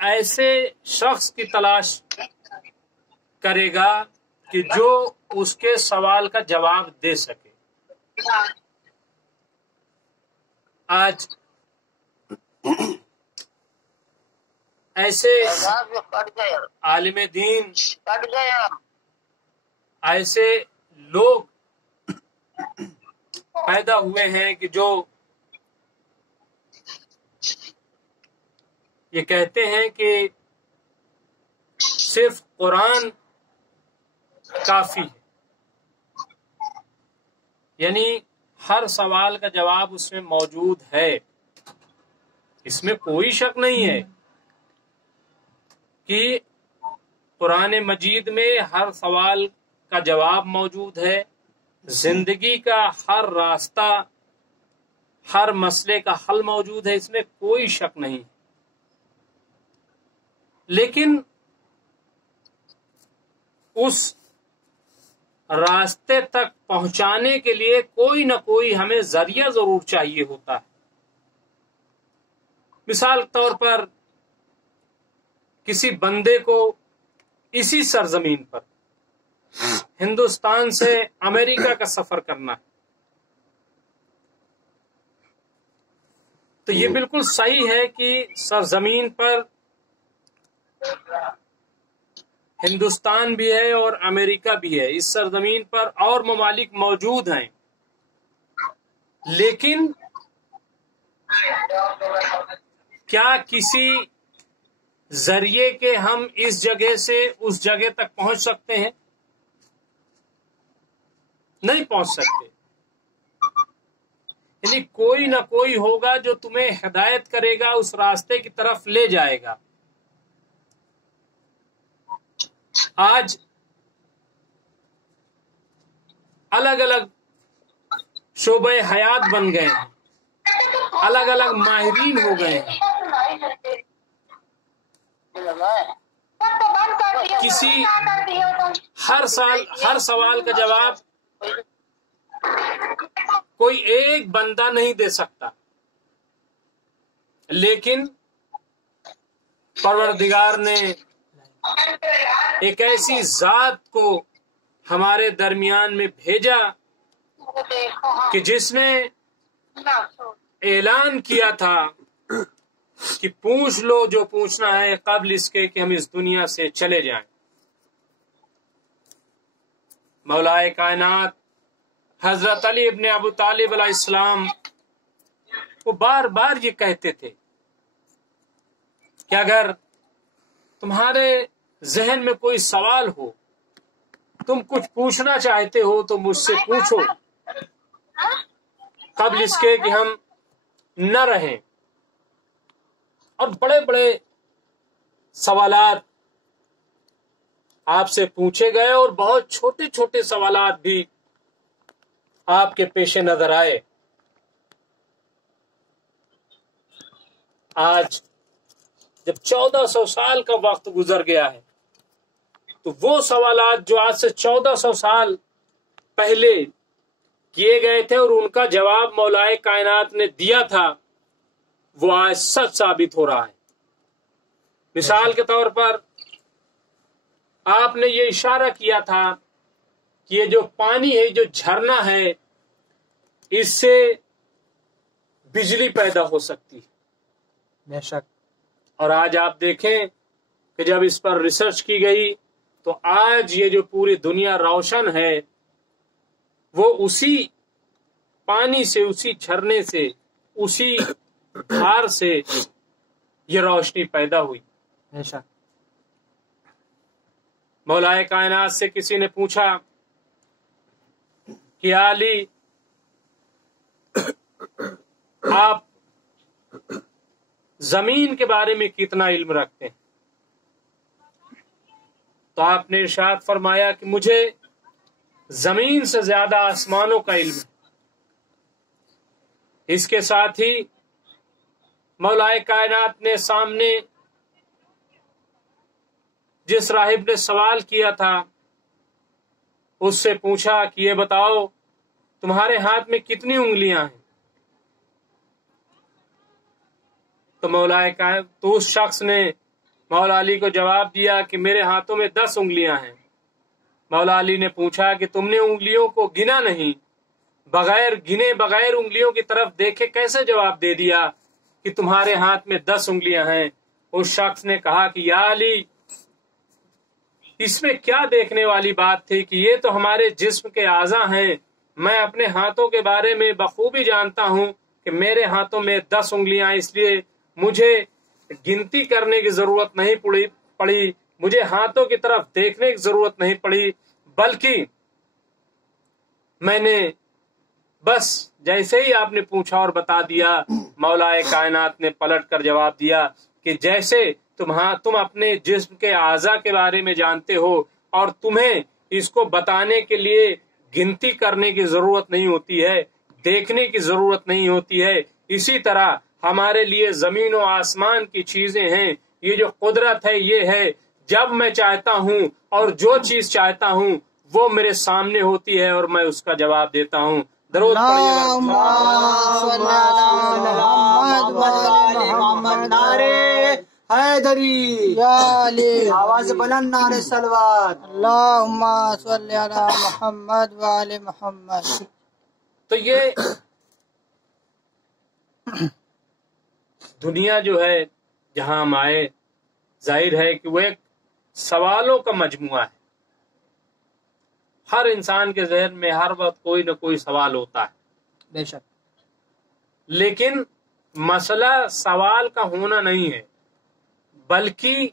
ایسے شخص کی تلاش کرے گا کہ جو اس کے سوال کا جواب دے سکے. آج ایسے عالم دین، ایسے لوگ پیدا ہوئے ہیں کہ جو یہ کہتے ہیں کہ صرف قرآن کافی ہے، یعنی ہر سوال کا جواب اس میں موجود ہے. اس میں کوئی شک نہیں ہے کہ قرآن مجید میں ہر سوال کا جواب موجود ہے، زندگی کا ہر راستہ، ہر مسئلے کا حل موجود ہے، اس میں کوئی شک نہیں. لیکن اس راستے تک پہنچانے کے لیے کوئی نہ کوئی ہمیں ذریعہ ضرور چاہیے ہوتا ہے. مثال کے طور پر کسی بندے کو اسی سرزمین پر ہندوستان سے امریکہ کا سفر کرنا ہے، تو یہ بالکل صحیح ہے کہ سرزمین پر ہندوستان بھی ہے اور امریکہ بھی ہے، اس سرزمین پر اور ممالک موجود ہیں، لیکن کیا کسی ذریعے کے ہم اس جگہ سے اس جگہ تک پہنچ سکتے ہیں؟ نہیں پہنچ سکتے. یعنی کوئی نہ کوئی ہوگا جو تمہیں ہدایت کرے گا، اس راستے کی طرف لے جائے گا. آج الگ الگ شعبہ حیات بن گئے ہیں، الگ الگ ماہرین ہو گئے ہیں. کسی ہر سوال کا جواب کوئی ایک بندہ نہیں دے سکتا، لیکن پروردگار نے ایک ایسی ذات کو ہمارے درمیان میں بھیجا کہ جس نے اعلان کیا تھا کہ پوچھ لو جو پوچھنا ہے قبل اس کے کہ ہم اس دنیا سے چلے جائیں. مولائے کائنات حضرت علی ابن ابو طالب علیہ السلام وہ بار بار یہ کہتے تھے کہ اگر تمہارے ذہن میں کوئی سوال ہو، تم کچھ پوچھنا چاہتے ہو تو مجھ سے پوچھو قبل اس کے کہ ہم نہ رہیں. اور بڑے بڑے سوالات آپ سے پوچھے گئے اور بہت چھوٹے چھوٹے سوالات بھی آپ کے پیش نظر آئے. آج جب 1400 سال کا وقت گزر گیا ہے تو وہ سوالات جو آج سے 1400 سال پہلے کیے گئے تھے اور ان کا جواب مولائے کائنات نے دیا تھا، وہ آج سچ ثابت ہو رہا ہے. مثال کے طور پر آپ نے یہ اشارہ کیا تھا کہ یہ جو پانی ہے، جو جھرنا ہے، اس سے بجلی پیدا ہو سکتی ہے. بے شک. اور آج آپ دیکھیں کہ جب اس پر ریسرچ کی گئی تو آج یہ جو پوری دنیا روشن ہے وہ اسی پانی سے، اسی جھرنے سے، اسی دھار سے یہ روشنی پیدا ہوئی. بے شک. مولائے کائنات سے کسی نے پوچھا کہ علی آپ زمین کے بارے میں کتنا علم رکھتے ہیں؟ تو آپ نے ارشاد فرمایا کہ مجھے زمین سے زیادہ آسمانوں کا علم ہے. اس کے ساتھ ہی مولائے کائنات نے سامنے جس راہب نے سوال کیا تھا اس سے پوچھا کہ یہ بتاؤ تمہارے ہاتھ میں کتنی انگلیاں ہیں؟ تو مولائے کائنات تو اس شخص نے مولا علی کو جواب دیا کہ میرے ہاتھوں میں 10 انگلیاں ہیں۔ مولا علی نے پوچھا کہ تم نے انگلیوں کو گنا نہیں؟ بغیر گنے، بغیر انگلیوں کی طرف دیکھے کیسے جواب دے دیا کہ تمہارے ہاتھ میں 10 انگلیاں ہیں؟ اس شخص نے کہا کہ یا علی، اس میں کیا دیکھنے والی بات تھی کہ یہ تو ہمارے جسم کے اعضاء ہیں۔ میں اپنے ہاتھوں کے بارے میں بخوبی جانتا ہوں کہ میرے ہاتھوں میں 10 انگلیاں، اس لیے مجھے گنتی کرنے کی ضرورت نہیں پڑی، مجھے ہاتھوں کی طرف دیکھنے کی ضرورت نہیں پڑی، بلکہ میں نے بس جیسے ہی آپ نے پوچھا اور بتا دیا، مولا کائنات نے پلٹ کر جواب دیا کہ جیسے تم اپنے جسم کے اعضاء کے بارے میں جانتے ہو اور تمہیں اس کو بتانے کے لیے گنتی کرنے کی ضرورت نہیں ہوتی ہے، دیکھنے کی ضرورت نہیں ہوتی ہے، اسی طرح ہمارے لیے زمین و آسمان کی چیزیں ہیں، یہ جو قدرت ہے یہ ہے، جب میں چاہتا ہوں اور جو چیز چاہتا ہوں وہ میرے سامنے ہوتی ہے اور میں اس کا جواب دیتا ہوں۔ درود حیدری آواز بلند، نعرے صلوات۔ اللہم صلی علی محمد وآل محمد۔ تو یہ دنیا جو ہے جہاں ہم آئے، ظاہر ہے کہ وہ ایک سوالوں کا مجموعہ ہے۔ ہر انسان کے ذہن میں ہر وقت کوئی نہ کوئی سوال ہوتا ہے، بے شک، لیکن مسئلہ سوال کا ہونا نہیں ہے، بلکہ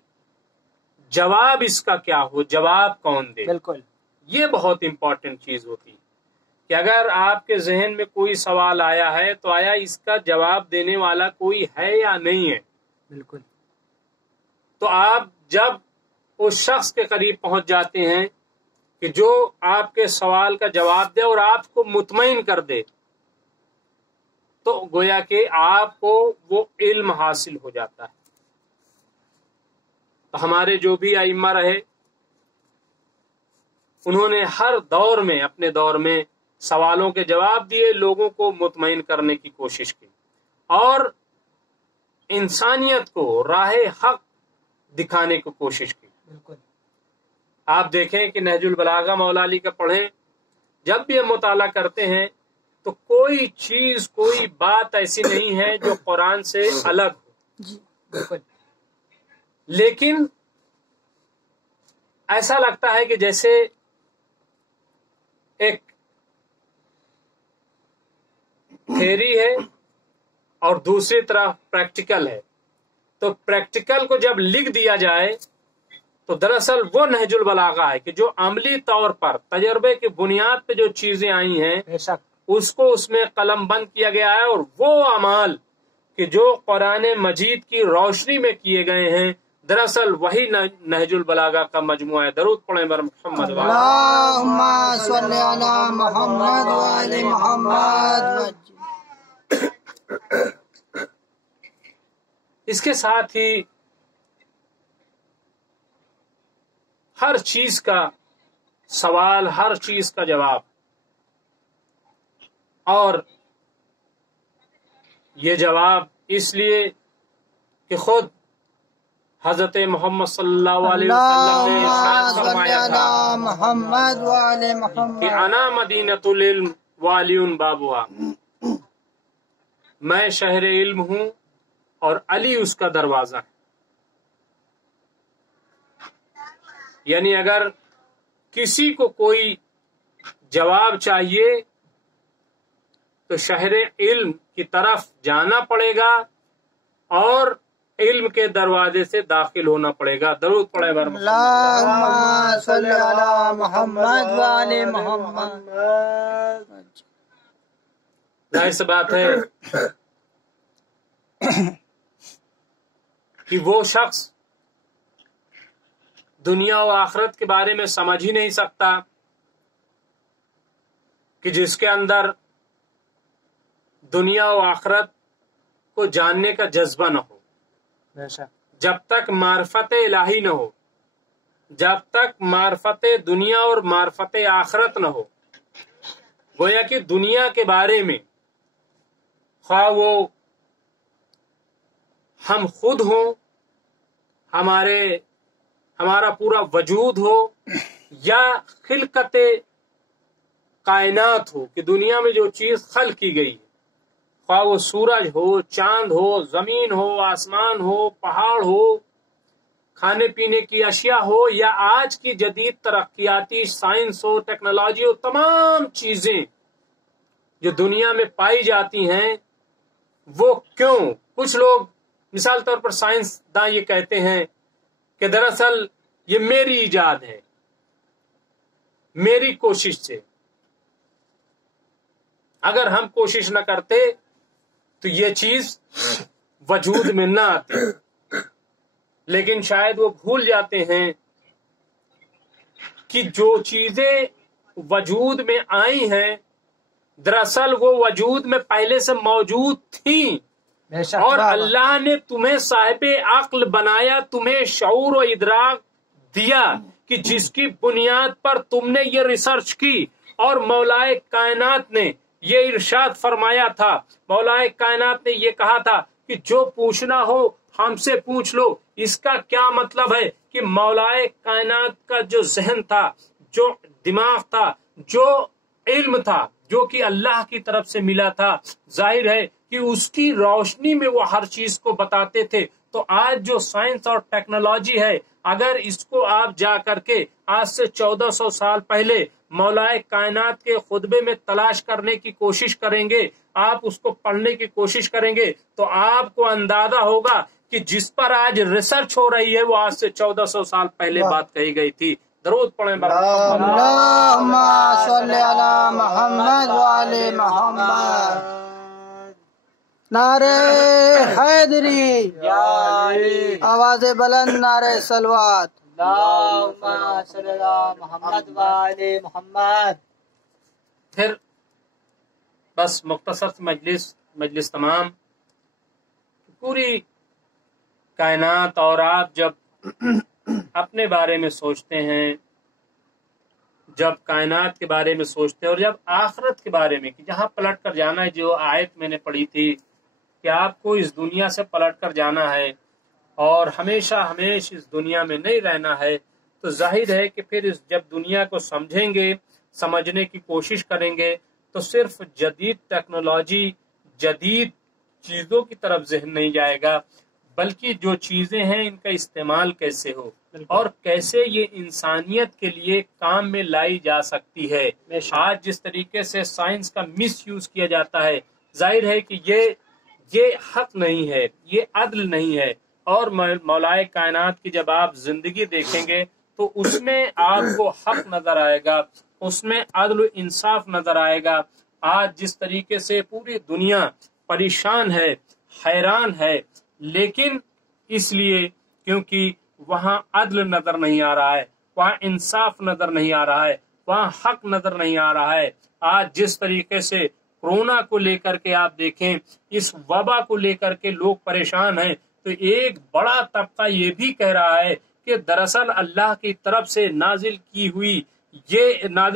جواب اس کا کیا ہو، جواب کون دے۔ بالکل، یہ بہت امپورٹنٹ چیز ہوتی ہے کہ اگر آپ کے ذہن میں کوئی سوال آیا ہے تو آیا اس کا جواب دینے والا کوئی ہے یا نہیں ہے۔ بالکل، تو آپ جب اس شخص کے قریب پہنچ جاتے ہیں کہ جو آپ کے سوال کا جواب دے اور آپ کو مطمئن کر دے، تو گویا کہ آپ کو وہ علم حاصل ہو جاتا ہے۔ تو ہمارے جو بھی ائمہ رہے، انہوں نے ہر دور میں، اپنے دور میں سوالوں کے جواب دیے، لوگوں کو مطمئن کرنے کی کوشش کی اور انسانیت کو راہ حق دکھانے کی کوشش کی۔ بالکل، آپ دیکھیں کہ نہج البلاغہ مولا علی کا پڑھیں، جب بھی ہم مطالعہ کرتے ہیں تو کوئی چیز، کوئی بات ایسی نہیں ہے جو قرآن سے الگ ہو، جی بالکل، لیکن ایسا لگتا ہے کہ جیسے ایک تھیری ہے اور دوسری طرف پریکٹیکل ہے، تو پریکٹیکل کو جب لکھ دیا جائے تو دراصل وہ نہج البلاغہ ہے کہ جو عملی طور پر تجربے کی بنیاد پہ جو چیزیں آئی ہیں بے شک، اس کو اس میں قلم بند کیا گیا ہے، اور وہ اعمال کہ جو قرآن مجید کی روشنی میں کیے گئے ہیں دراصل وہی نہج البلاغہ کا مجموعہ ہے۔ درود پڑھیں بر محمد وآل اللہم صلی علی محمد وآل محمد۔ اس کے ساتھ ہی ہر چیز کا سوال، ہر چیز کا جواب، اور یہ جواب اس لیے کہ خود حضرت محمد صلی اللہ علیہ وسلم نے ارشاد فرمایا تھا محمد وآل کہ محمد۔ انا مدینۃ العلم وعلی بابھا، میں شہر علم ہوں اور علی اس کا دروازہ ہے۔ یعنی اگر کسی کو کوئی جواب چاہیے تو شہر علم کی طرف جانا پڑے گا اور علم کے دروازے سے داخل ہونا پڑے گا۔ درود پڑھے بر محمد۔ اللہم صلی علی محمد وآل محمد۔ ظاہر سی بات ہے کہ وہ شخص دنیا و آخرت کے بارے میں سمجھ ہی نہیں سکتا کہ جس کے اندر دنیا و آخرت کو جاننے کا جذبہ نہ ہو، بے شک، جب تک معرفت الہی نہ ہو، جب تک معرفت دنیا اور معرفت آخرت نہ ہو۔ گویا کہ دنیا کے بارے میں خواہ وہ ہم خود ہوں ہمارا پورا وجود ہو یا خلقت کائنات ہو کہ دنیا میں جو چیز خلق کی گئی ہے، خواہ وہ سورج ہو، چاند ہو، زمین ہو، آسمان ہو، پہاڑ ہو، کھانے پینے کی اشیاء ہو، یا آج کی جدید ترقیاتی سائنس ہو، ٹیکنالوجی ہو، تمام چیزیں جو دنیا میں پائی جاتی ہیں وہ کیوں؟ کچھ لوگ مثال طور پر سائنس داں یہ کہتے ہیں کہ دراصل یہ میری ایجاد ہے، میری کوشش سے، اگر ہم کوشش نہ کرتے تو یہ چیز وجود میں نہ آتی۔ لیکن شاید وہ بھول جاتے ہیں کہ جو چیزیں وجود میں آئی ہیں دراصل وہ وجود میں پہلے سے موجود تھیں، اور اللہ نے تمہیں صاحب عقل بنایا، تمہیں شعور و ادراک دیا کہ جس کی بنیاد پر تم نے یہ ریسرچ کی، اور مولائے کائنات نے یہ ارشاد فرمایا تھا، مولائے کائنات نے یہ کہا تھا کہ جو پوچھنا ہو ہم سے پوچھ لو۔ اس کا کیا مطلب ہے کہ مولائے کائنات کا جو ذہن تھا، جو دماغ تھا، جو علم تھا، جو کہ اللہ کی طرف سے ملا تھا، ظاہر ہے کہ اس کی روشنی میں وہ ہر چیز کو بتاتے تھے۔ تو آج جو سائنس اور ٹیکنالوجی ہے، اگر اس کو آپ جا کر کے آج سے 1400 سال پہلے مولائے کائنات کے خطبے میں تلاش کرنے کی کوشش کریں گے، آپ اس کو پڑھنے کی کوشش کریں گے، تو آپ کو اندازہ ہوگا کہ جس پر آج ریسرچ ہو رہی ہے وہ آج سے 1400 سال پہلے بات کہی گئی تھی۔ درود پڑھیں اللہم صلی علی محمد وآل محمد۔ نعرہ حیدری، آواز بلند نعرہ صلوات۔ اللہم صلی علی محمد وآل محمد۔ پھر بس مختصر سی مجلس تمام، پوری کائنات، اور آپ جب اپنے بارے میں سوچتے ہیں، جب کائنات کے بارے میں سوچتے ہیں، اور جب آخرت کے بارے میں کہ جہاں پلٹ کر جانا ہے، جو آیت میں نے پڑھی تھی کہ آپ کو اس دنیا سے پلٹ کر جانا ہے اور ہمیشہ اس دنیا میں نہیں رہنا ہے، تو ظاہر ہے کہ پھر جب دنیا کو سمجھیں گے، سمجھنے کی کوشش کریں گے، تو صرف جدید ٹیکنالوجی، جدید چیزوں کی طرف ذہن نہیں جائے گا، بلکہ جو چیزیں ہیں ان کا استعمال کیسے ہو اور کیسے یہ انسانیت کے لیے کام میں لائی جا سکتی ہے۔ آج جس طریقے سے سائنس کا مس یوز کیا جاتا ہے، ظاہر ہے کہ یہ حق نہیں ہے، یہ عدل نہیں ہے، اور مولائے کائنات کی جب آپ زندگی دیکھیں گے تو اس میں آپ کو حق نظر آئے گا، اس میں عدل و انصاف نظر آئے گا۔ آج جس طریقے سے پوری دنیا پریشان ہے، حیران ہے، لیکن اس لیے کیونکہ وہاں عدل نظر نہیں آ رہا ہے، وہاں انصاف نظر نہیں آ رہا ہے، وہاں حق نظر نہیں آ رہا ہے۔ آج جس طریقے سے کورونا کو لے کر کے آپ دیکھیں، اس وبا کو لے کر کے لوگ پریشان ہیں، تو ایک بڑا طبقہ یہ بھی کہہ رہا ہے کہ دراصل اللہ کی طرف سے نازل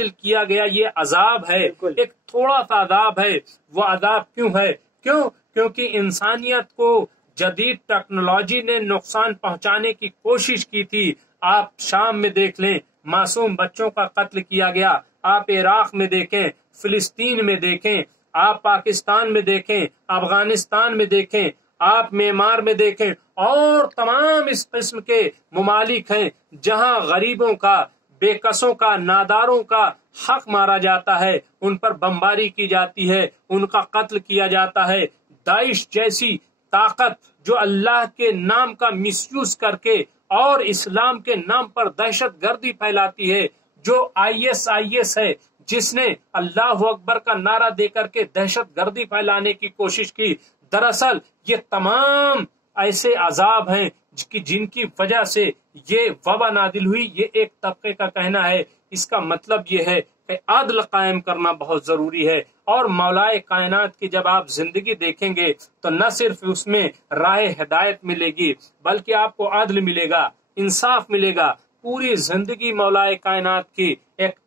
کیا گیا یہ عذاب ہے، ایک تھوڑا سا عذاب ہے۔ وہ عذاب کیوں ہے؟ کیونکہ انسانیت کو جدید ٹیکنالوجی نے نقصان پہنچانے کی کوشش کی تھی۔ آپ شام میں دیکھ لیں، معصوم بچوں کا قتل کیا گیا، آپ عراق میں دیکھیں، فلسطین میں دیکھیں، آپ پاکستان میں دیکھیں، افغانستان میں دیکھیں، آپ میانمار میں دیکھیں، اور تمام اس قسم کے ممالک ہیں جہاں غریبوں کا، بے کسوں کا، ناداروں کا حق مارا جاتا ہے، ان پر بمباری کی جاتی ہے، ان کا قتل کیا جاتا ہے۔ داعش جیسی طاقت جو اللہ کے نام کا مس یوز کر کے اور اسلام کے نام پر دہشت گردی پھیلاتی ہے، جو IS ہے، جس نے اللہ اکبر کا نعرہ دے کر کے دہشت گردی پھیلانے کی کوشش کی، دراصل یہ تمام ایسے عذاب ہیں کہ جن کی وجہ سے یہ وبا نازل ہوئی۔ یہ ایک طبقے کا کہنا ہے، اس کا مطلب یہ ہے کہ عدل قائم کرنا بہت ضروری ہے، اور مولائے کائنات کی جب آپ زندگی دیکھیں گے تو نہ صرف اس میں راہ ہدایت ملے گی، بلکہ آپ کو عدل ملے گا، انصاف ملے گا۔ پوری زندگی مولائے کائنات کی ایک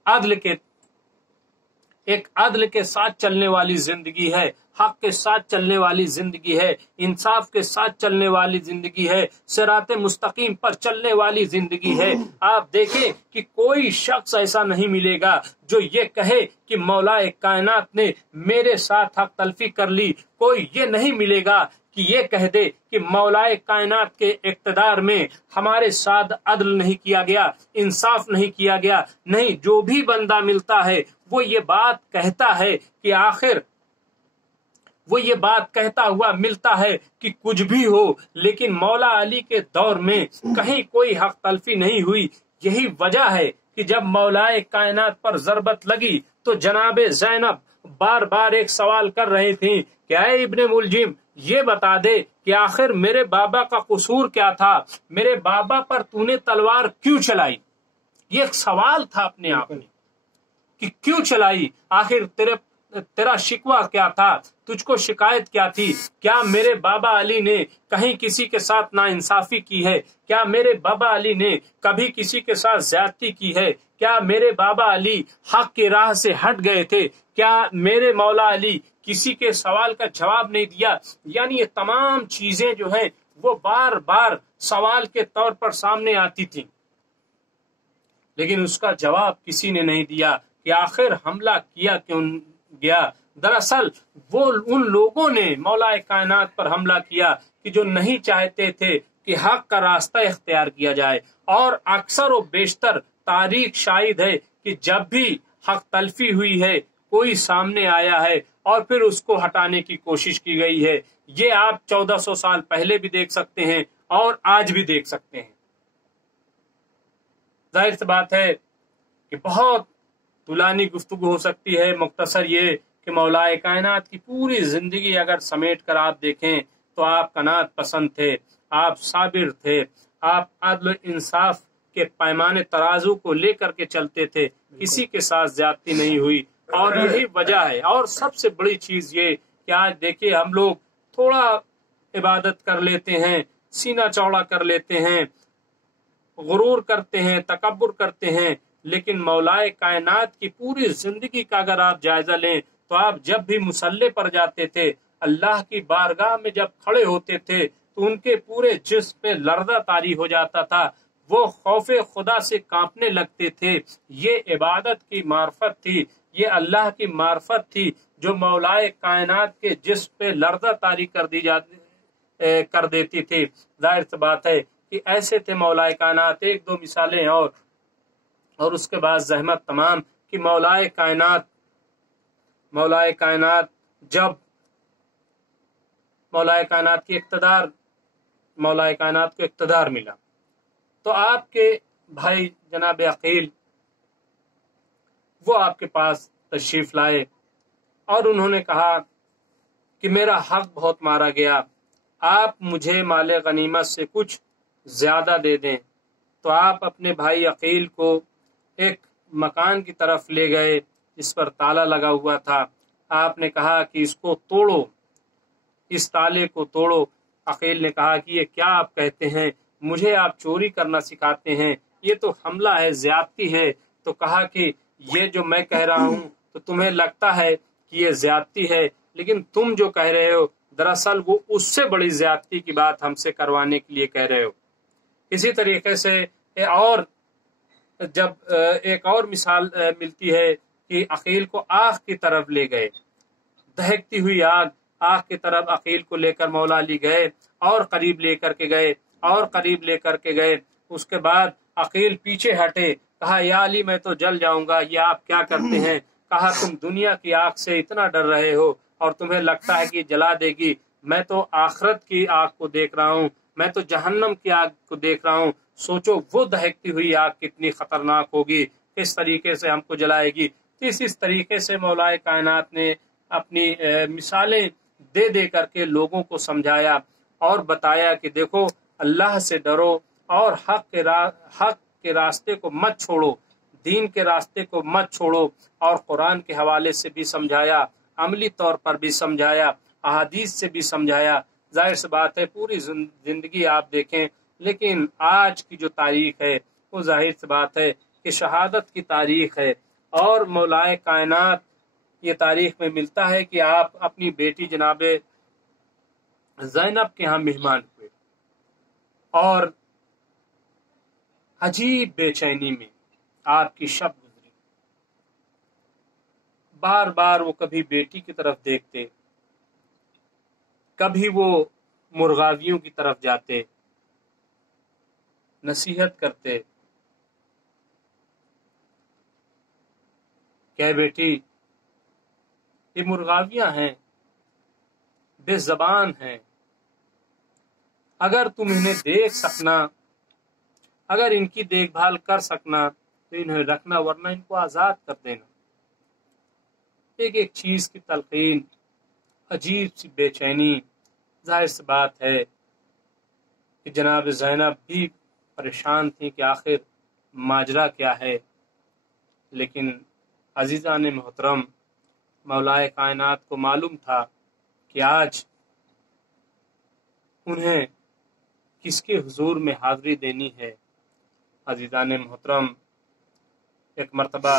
عدل کے ساتھ چلنے والی زندگی ہے۔ حق کے ساتھ چلنے والی زندگی ہے، انصاف کے ساتھ چلنے والی زندگی ہے، صراط مستقیم پر چلنے والی زندگی ہے۔ آپ دیکھیں کہ کوئی شخص ایسا نہیں ملے گا جو یہ کہے کہ مولا کائنات نے میرے ساتھ حق تلفی کر لی۔ کوئی یہ نہیں ملے گا کہ یہ کہہ دے کہ مولا کائنات کے اقتدار میں ہمارے ساتھ عدل نہیں کیا گیا، انصاف نہیں کیا گیا۔ نہیں، جو بھی بندہ ملتا ہے وہ یہ بات کہتا ہے کہ آخر وہ یہ بات کہتا ہوا ملتا ہے کہ کچھ بھی ہو لیکن مولا علی کے دور میں کہیں کوئی حق تلفی نہیں ہوئی۔ یہی وجہ ہے کہ جب مولا کائنات پر ضربت لگی تو جناب زینب بار بار ایک سوال کر رہی تھیں کہ اے ابن ملجم، یہ بتا دے کہ آخر میرے بابا کا قصور کیا تھا، میرے بابا پر تو نے تلوار کیوں چلائی؟ یہ ایک سوال تھا اپنے آپ میں کہ کیوں چلائی، آخر تیرا شکوہ کیا تھا، تجھ کو شکایت کیا تھی؟ کیا میرے بابا علی نے کہیں کسی کے ساتھ ناانصافی کی ہے؟ کیا میرے بابا علی نے کبھی کسی کے ساتھ زیادتی کی ہے؟ کیا میرے بابا علی حق کی راہ سے ہٹ گئے تھے؟ کیا میرے مولا علی کسی کے سوال کا جواب نہیں دیا؟ یعنی یہ تمام چیزیں جو ہیں وہ بار بار سوال کے طور پر سامنے آتی تھیں، لیکن اس کا جواب کسی نے نہیں دیا کہ آخر حملہ کیا کیوں گیا۔ دراصل وہ ان لوگوں نے مولا کائنات پر حملہ کیا کہ جو نہیں چاہتے تھے کہ حق کا راستہ اختیار کیا جائے، اور اکثر و بیشتر تاریخ شاہد ہے کہ جب بھی حق تلفی ہوئی ہے کوئی سامنے آیا ہے اور پھر اس کو ہٹانے کی کوشش کی گئی ہے۔ یہ آپ 1400 سال پہلے بھی دیکھ سکتے ہیں اور آج بھی دیکھ سکتے ہیں۔ ظاہر سی بات ہے کہ بہت طولانی گفتگو ہو سکتی ہے، مختصر یہ کہ مولا کائنات کی پوری زندگی اگر سمیٹ کر آپ دیکھیں تو آپ قناعت پسند تھے، آپ صابر تھے، آپ عدل و انصاف کے پیمانے ترازو کو لے کر کے چلتے تھے، کسی کے ساتھ زیادتی نہیں ہوئی، اور یہی وجہ ہے۔ اور سب سے بڑی چیز یہ کہ آج دیکھیے ہم لوگ تھوڑا عبادت کر لیتے ہیں، سینہ چوڑا کر لیتے ہیں، غرور کرتے ہیں، تکبر کرتے ہیں، لیکن مولا کائنات کی پوری زندگی کا اگر آپ جائزہ لیں تو آپ جب بھی مصلی پر جاتے تھے، اللہ کی بارگاہ میں جب کھڑے ہوتے تھے تو ان کے پورے جسم پہ لرزہ طاری ہو جاتا تھا، وہ خوف خدا سے کانپنے لگتے تھے۔ یہ عبادت کی معرفت تھی، یہ اللہ کی معرفت تھی جو مولا کائنات کے جسم پہ لرزہ طاری کر دیتی تھی۔ ظاہر سی بات ہے کہ ایسے تھے مولا کائنات۔ ایک دو مثالیں اور اس کے بعد زحمت تمام کہ مولا کائنات جب مولا کائنات کو اقتدار ملا تو آپ کے بھائی جناب عقیل وہ آپ کے پاس تشریف لائے اور انہوں نے کہا کہ میرا حق بہت مارا گیا، آپ مجھے مال غنیمت سے کچھ زیادہ دے دیں۔ تو آپ اپنے بھائی عقیل کو ایک مکان کی طرف لے گئے جس پر تالا لگا ہوا تھا۔ آپ نے کہا کہ اس کو توڑو، اس تالے کو توڑو۔ عقیل نے کہا کہ یہ کیا آپ کہتے ہیں، مجھے آپ چوری کرنا سکھاتے ہیں، یہ تو حملہ ہے، زیادتی ہے۔ تو کہا کہ یہ جو میں کہہ رہا ہوں تو تمہیں لگتا ہے کہ یہ زیادتی ہے، لیکن تم جو کہہ رہے ہو دراصل وہ اس سے بڑی زیادتی کی بات ہم سے کروانے کے لیے کہہ رہے ہو۔ اسی طریقے سے جب ایک اور مثال ملتی ہے کہ عقیل کو آگ کی طرف لے گئے، دہکتی ہوئی آگ کی طرف عقیل کو لے کر مولا علی گئے اور قریب لے کر کے گئے اور قریب لے کر کے گئے۔ اس کے بعد عقیل پیچھے ہٹے، کہا یا علی میں تو جل جاؤں گا، یہ آپ کیا کرتے ہیں؟ کہا تم دنیا کی آگ سے اتنا ڈر رہے ہو اور تمہیں لگتا ہے کہ جلا دے گی، میں تو آخرت کی آگ کو دیکھ رہا ہوں، میں تو جہنم کی آگ کو دیکھ رہا ہوں، سوچو وہ دہکتی ہوئی آگ کتنی خطرناک ہوگی، کس طریقے سے ہم کو جلائے گی۔ اس طریقے سے مولا کائنات نے اپنی مثالیں دے دے کر کے لوگوں کو سمجھایا اور بتایا کہ دیکھو اللہ سے ڈرو اور حق کے راستے کو مت چھوڑو، دین کے راستے کو مت چھوڑو، اور قرآن کے حوالے سے بھی سمجھایا، عملی طور پر بھی سمجھایا، احادیث سے بھی سمجھایا۔ ظاہر سی بات ہے پوری زندگی آپ دیکھیں، لیکن آج کی جو تاریخ ہے وہ ظاہر سی بات ہے کہ شہادت کی تاریخ ہے، اور مولا کائنات یہ تاریخ میں ملتا ہے کہ آپ اپنی بیٹی جناب زینب کے ہاں مہمان ہوئے اور عجیب بے چینی میں آپ کی شب گزری. بار بار وہ کبھی بیٹی کی طرف دیکھتے، کبھی وہ مرغاویوں کی طرف جاتے، نصیحت کرتے کہ بیٹی یہ مرغاویاں ہیں، بے زبان ہیں، اگر تم انہیں دیکھ سکنا، اگر ان کی دیکھ بھال کر سکنا تو انہیں رکھنا، ورنہ ان کو آزاد کر دینا. ایک ایک چیز کی تلقین، عجیب سی بے چینی. ظاہر سی بات ہے کہ جناب زینب بھی پریشان تھی کہ آخر ماجرا کیا ہے. لیکن عزیزان محترم، مولائے کائنات کو معلوم تھا کہ آج انہیں کس کے حضور میں حاضری دینی ہے. عزیزان محترم، ایک مرتبہ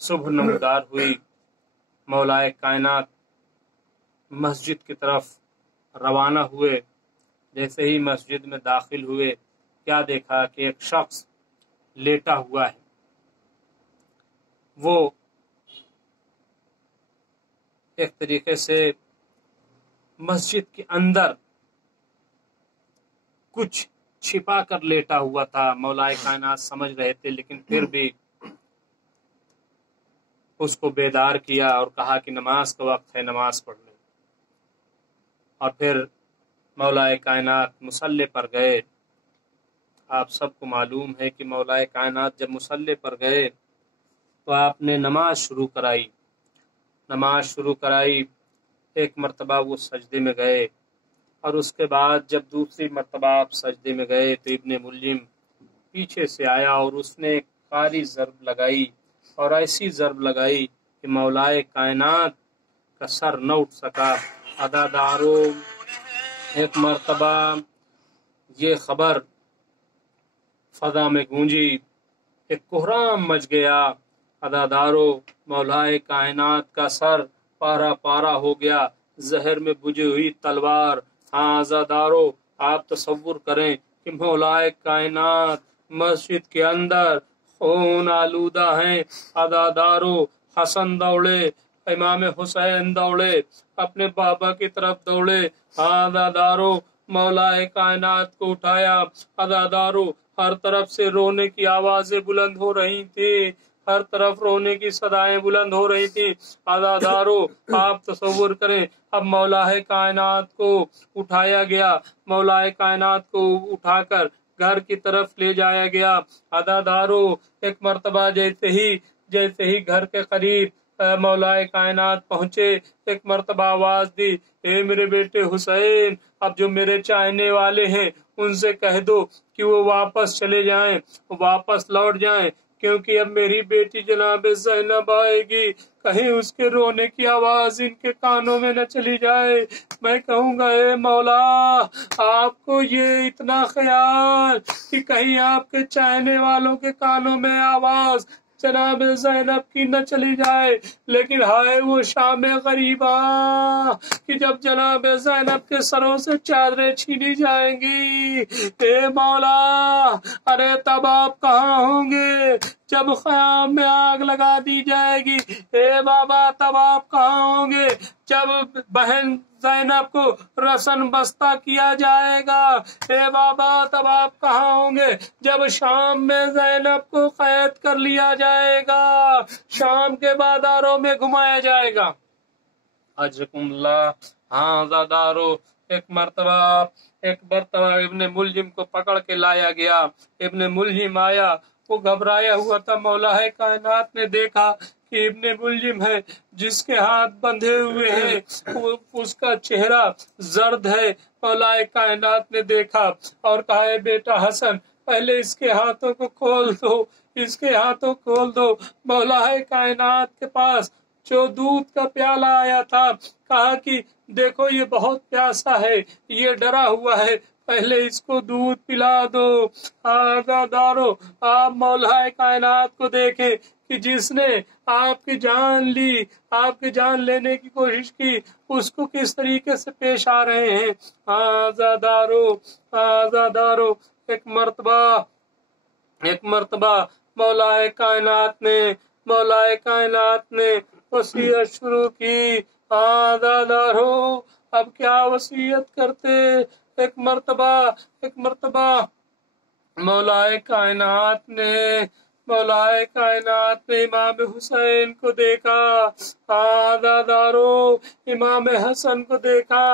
صبح نمودار ہوئی، مولائے کائنات مسجد کی طرف روانہ ہوئے. جیسے ہی مسجد میں داخل ہوئے، کیا دیکھا کہ ایک شخص لیٹا ہوا ہے. وہ ایک طریقے سے مسجد کے اندر کچھ چھپا کر لیٹا ہوا تھا. مولائے کائنات سمجھ رہے تھے، لیکن پھر بھی اس کو بیدار کیا اور کہا کہ نماز کا وقت ہے، نماز پڑھ لیں. اور پھر مولائے کائنات مصلی پر گئے. آپ سب کو معلوم ہے کہ مولائے کائنات جب مصلی پر گئے تو آپ نے نماز شروع کرائی. ایک مرتبہ وہ سجدے میں گئے اور اس کے بعد جب دوسری مرتبہ آپ سجدے میں گئے تو ابن ملجم پیچھے سے آیا اور اس نے ایک قاری ضرب لگائی، اور ایسی ضرب لگائی کہ مولائے کائنات کا سر نہ اٹھ سکا. عزادارو، ایک مرتبہ یہ خبر فضا میں گونجی، ایک کوہرام مچ گیا. عزادارو، مولائے کائنات کا سر پارا پارا ہو گیا، زہر میں بجھی ہوئی تلوار. ہاں عزادارو، آپ تصور کریں کہ مولائے کائنات مسجد کے اندر خون آلودہ ہیں. عزادارو، حسن دوڑے، امام حسین دوڑے، اپنے بابا کی طرف دوڑے. عزادارو، مولائے کائنات کو اٹھایا. عزادارو، ہر طرف سے رونے کی آوازیں بلند ہو رہی تھی، ہر طرف رونے کی صدائیں بلند ہو رہی تھی. عزادارو، آپ تصور کریں، اب مولائے کائنات کو اٹھایا گیا، مولائے کائنات کو اٹھا کر گھر کی طرف لے جایا گیا. عزادارو، ایک مرتبہ جیسے ہی گھر کے قریب مولائے کائنات پہنچے، ایک مرتبہ آواز دی، اے میرے بیٹے حسین، اب جو میرے چاہنے والے ہیں ان سے کہہ دو کہ وہ واپس چلے جائیں، واپس لوٹ جائیں، کیونکہ اب میری بیٹی جناب زینب آئے گی. کہیں اس کے رونے کی آواز ان کے کانوں میں نہ چلی جائے. میں کہوں گا اے مولا، آپ کو یہ اتنا خیال کہ کہیں آپ کے چاہنے والوں کے کانوں میں آواز جناب زینب کی نہ چلی جائے. لیکن ہائے وہ شام غریبا کہ جب جناب زینب کے سروں سے چادریں چھینی جائیں گی. اے مولا، ارے تب آپ کہاں ہوں گے جب خیام میں آگ لگا دی جائے گی؟ اے بابا، تب آپ کہاں ہوں گے جب بہن زینب کو رسن بستہ کیا جائے گا؟ اے بابا، تب آپ کہاں ہوں گے جب شام میں زینب کو قید کر لیا جائے گا، شام کے بازاروں میں گھمایا جائے گا؟ اجرکم اللہ. ہاں عزادارو، ایک مرتبہ ابن ملجم کو پکڑ کے لایا گیا. ابن ملجم آیا، وہ گھبرایا ہوا تھا. مولائے کائنات نے دیکھا کہ ابن ملجم ہے، جس کے ہاتھ بندھے ہوئے ہیں، اس کا چہرہ زرد ہے. مولائے کائنات نے دیکھا اور کہا، اے بیٹا حسن، پہلے اس کے ہاتھوں کو کھول دو، اس کے ہاتھوں کھول دو. مولائے کائنات کے پاس جو دودھ کا پیالہ آیا تھا، کہا کہ دیکھو یہ بہت پیاسا ہے، یہ ڈرا ہوا ہے. پہلے اس کو دودھ پلا دو۔ عزادارو، آپ مولا کائنات کو دیکھیں کہ جس نے آپ کی جان لی، آپ کی جان لینے کی کوشش کی، اس کو کس طریقے سے پیش آ رہے ہیں۔ عزادارو، عزادارو، ایک مرتبہ مولا کائنات نے وصیت شروع کی۔ عزادارو، اب کیا وصیت کرتے؟ ایک مرتبہ مولا کائنات نے امام حسین کو دیکھا۔ عزادارو، امام حسن کو دیکھا،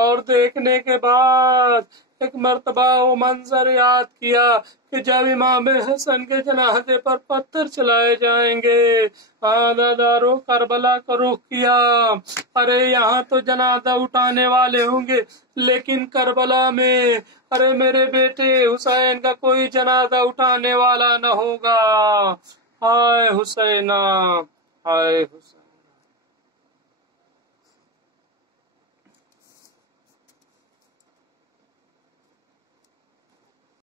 اور دیکھنے کے بعد ایک مرتبہ وہ منظر یاد کیا کہ جب امام حسن کے جنازے پر پتھر چلائے جائیں گے۔ عزادارو، کربلا کا رخ کیا۔ ارے یہاں تو جنازہ اٹھانے والے ہوں گے، لیکن کربلا میں ارے میرے بیٹے حسین کا کوئی جنازہ اٹھانے والا نہ ہوگا۔ ہائے حسینہ، ہائے حسین۔